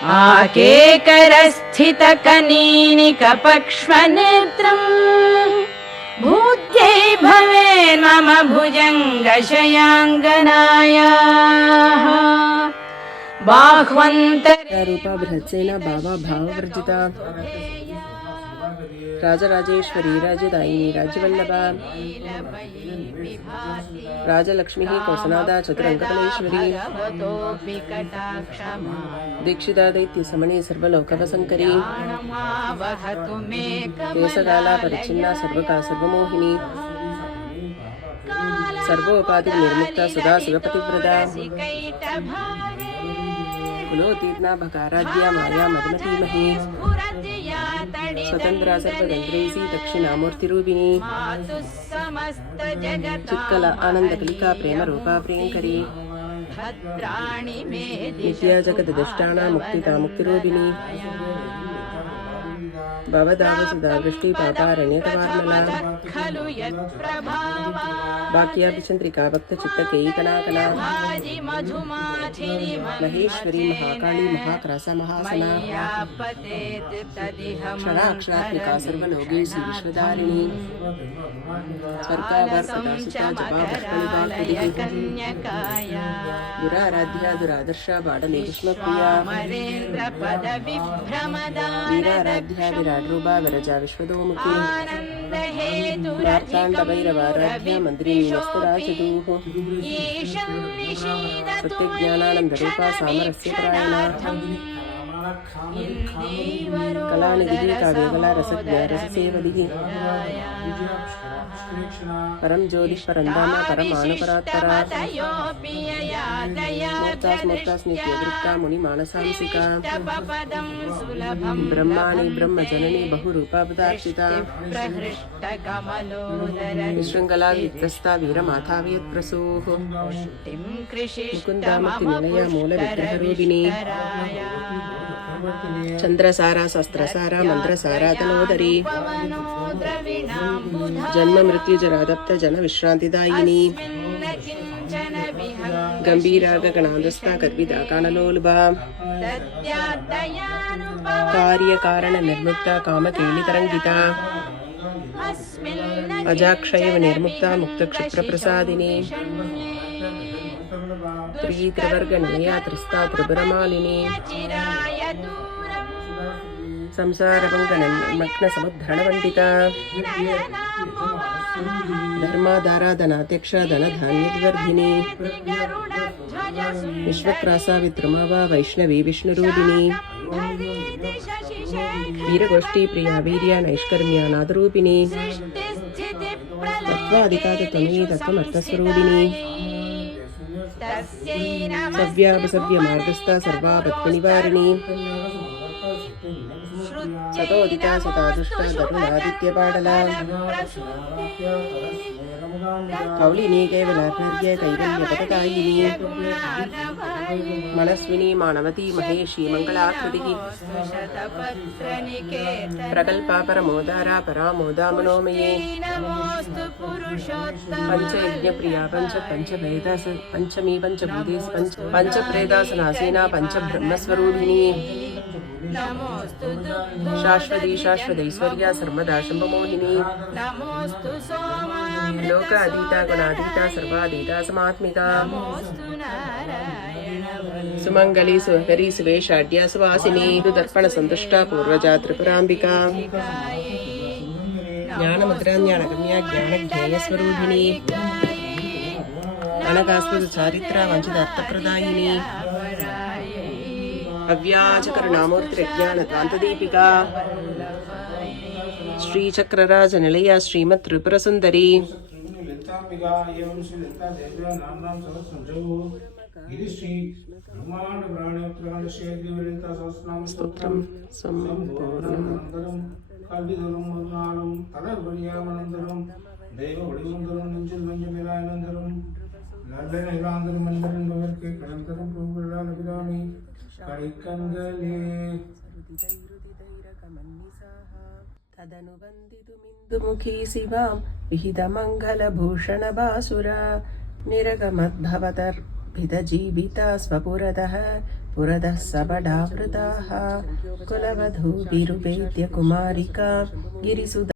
आकेकरस्थितकनीनिकपक्ष्मनेत्रम् भूत्यै भवेन् मम भुजङ्गशयाङ्गनायाः बाह्वन्तरे रूपा बृहत्सेना बाबा भाववर्जिता राजराजेश्वरी राजदायिनी राजवल्लभा राजलक्ष्मी कौसनादा चतुरङ्गबलेश्वरी दीक्षिता दैत्यसमणे सर्वलोकवसङ्करी केशगाला परिच्छिन्ना सर्वका सर्वमोहिनी सर्वोपाधिर्निर्मुक्ता सदा सुगपतिव्रता कुलोतीर्णा भकाराध्या माया मदमतीमही स्वतंत्रा सर्वतंत्रेसी दक्षिणामूर्तिरूपिणी चित्कला आनंदकलिका प्रेम रूपा प्रियंकरी नित्या जगद्दष्टाना मुक्तिता मुक्तिरूपिणी भवदावसुधा वृष्टि पापारण्यकवार्मला वाक्याभिचंद्रिका भक्तचित्तकेयी महेश्वरी महाकाली महाक्रासा महासना क्षराक्षरात्मिका सर्वलोकेषु विश्वधारिणी स्वर्गावर्तदासिता जपा दुराराध्या दुरादर्शा बाडले विष्णुप्रिया वीराराध्या विराड्रूपा विरजा विश्वदोमुखी मार्ताण्डभैरवाराध्या मन्त्रिणी नस्तराजदूः सत्यज्ञानानन्दरूपा सामरस्यपरायणा कलानिधिः काव्यकला रसज्ञा रससेवधिः परं ज्योतिः परन्धाम परमाणुपरात्परा मूर्तास्मूर्तास्नित्यदृक्ता मुनिमानसांसिका ब्रह्माणि ब्रह्मजननी बहुरूपावतार्चिता विशृङ्खला वित्रस्ता वीरमाथा वियत्प्रसूः मुकुन्दामुक्तिनिलया मूलविग्रहरूपिणी चंद्रसारा शस्त्रसारा मंत्रसारा तनोदरी जन्म मृत्यु जरादप्त जन विश्रांतिदायिनी गंभीरा गगनादस्ता कद्विदा कानलोलुभा कार्य कारण निर्मुक्ता कामकेलितरंगिता अजाक्षय निर्मुक्ता मुक्त क्षिप्र प्रसादिनी त्रिवर्ग निलया त्रस्ता त्रिपुरमालिनी संसारभङ्गनमग्न समुद्धरणवण्डिता धर्माधारा धनाध्यक्ष धनधान्यवर्धिनी विश्वक्रासा विद्रुमावा वैष्णवी विष्णुरूपिणी वीरगोष्ठी प्रिया वीर्या नैष्कर्म्या नादरूपिणी तत्त्वाधिकातत्वमयी तत्त्वमर्थस्वरूपिणी सव्यापसव्य मार्गस्था सर्वापत्निवारिणी सतोदिता सतादुष्टा धर्मादित्यपाडला कौलिनी केवलार्घ्य कैवल्यपततायिनी मनस्विनी मानवती महेशी मंगलाकृतिः प्रकल्पा परमोदारा परामोदा मनोमये पंचयज्ञप्रिया पंचमी पंचभूते पंचप्रेदासनासीना पंचब्रह्मस्वरूपिणी शाश्वती शाश्वतैश्वर्या सर्वदा शम्भमोहिनी लोक अधीता गुणाधीता सर्वाधीता समात्मिका सुमंगली सुहकरी सुवेशाढ्या सुवासिनी दर्पण संतुष्टा पूर्वजा त्रिपुरांबिका ज्ञानमुद्रा ज्ञानगम्या ज्ञानज्ञेयस्वरूपिणी अनगास्पद चारित्रा वंचितार्थप्रदायिनी अव्याजकरुणामूर्तिरज्ञानध्वान्तदीपिका श्रीचक्रराज निलया श्रीमत् त्रिपुरसुन्दरी स्तोत्रं सम्पूर्णम् तदनुबन्धितुमिन्दुमुखी शिवां विहितमङ्गलभूषणबासुरा निरगमद्भवतर् भिदजीविता स्वपुरतः पुरतः सबडावृताः कुलवधूभिरुपेत्य कुमारिका गिरिसुधा